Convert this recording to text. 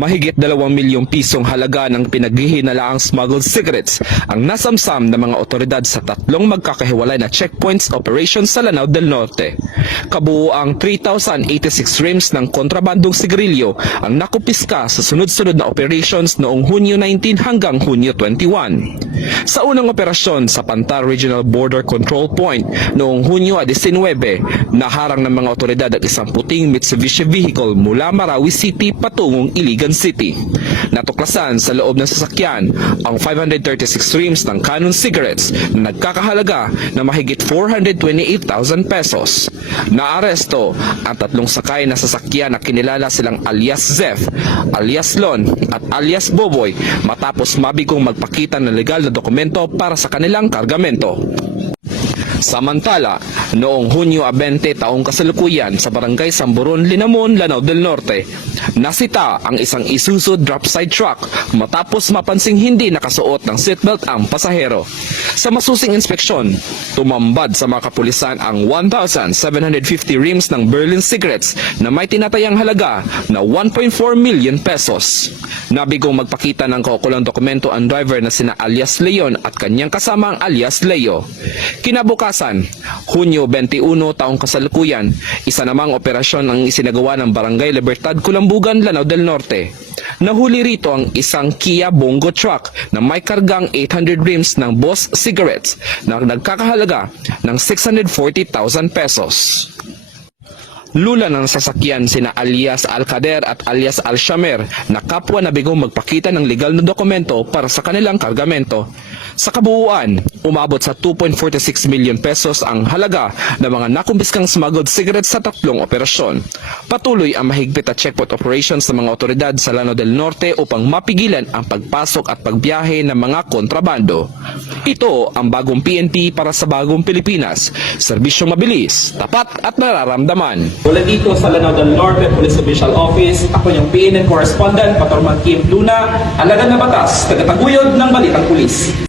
Mahigit 2 milyong pisong halaga ng pinaghihinalaang smuggled cigarettes ang nasamsam ng mga otoridad sa 3 magkakahiwalay na checkpoints operations sa Lanao del Norte. Kabuuang 3,086 rims ng kontrabandong sigarilyo ang nakupiska sa sunod-sunod na operations noong Hunyo 19 hanggang Hunyo 21. Sa unang operasyon sa Pantar Regional Border Control Point noong Hunyo 19, naharang ng mga otoridad ang isang puting Mitsubishi vehicle mula Marawi City patungong Iligan City. Natuklasan sa loob ng sasakyan ang 536 rims ng Canon cigarettes na nagkakahalaga na mahigit 428,000 pesos. Naaresto ang 3 sakay na sasakyan na kinilala silang alias Zef, alias Lon at alias Boboy matapos mabigong magpakita ng legal na dokumento para sa kanilang kargamento. Samantala, noong Hunyo 20 taong kasalukuyan sa Barangay Samburon, Linamon, Lanao del Norte, nasita ang isang Isuzu drop-side truck matapos mapansing hindi nakasuot ng seatbelt ang pasahero. Sa masusing inspeksyon, tumambad sa mga kapulisan ang 1,750 rims ng Berlin cigarettes na may tinatayang halaga na 1.4 million pesos. Nabigong magpakita ng kaukulang dokumento ang driver na sina alias Leon at kanyang kasama ang alias Leo. Kinabukasan, Hunyo 21 taong kasalukuyan, isa namang operasyon ang isinagawa ng Barangay Libertad, Kulambugan, Lanao del Norte. Nahuli rito ang isang Kia Bongo truck na may kargang 800 rims ng Boss cigarettes na nagkakahalaga ng 640,000 pesos. Lula ng sasakyan sina alias Alcader at alias Alshamer na kapwa na bigong magpakita ng legal na dokumento para sa kanilang kargamento. Sa kabuuan, umabot sa 2.46 million pesos ang halaga ng mga nakumpiskang smuggled cigarettes sa 3 operasyon. Patuloy ang mahigpit na checkpoint operations ng mga otoridad sa Lanao del Norte upang mapigilan ang pagpasok at pagbiyahe ng mga kontrabando. Ito ang bagong PNP para sa bagong Pilipinas. Serbisyong mabilis, tapat at nararamdaman. Mula dito sa Lanao del Norte Police Official Office, ako yung PNN Correspondent, Patrolman Kim Luna, Alagad na Batas, tagataguyod ng Balitang Pulis.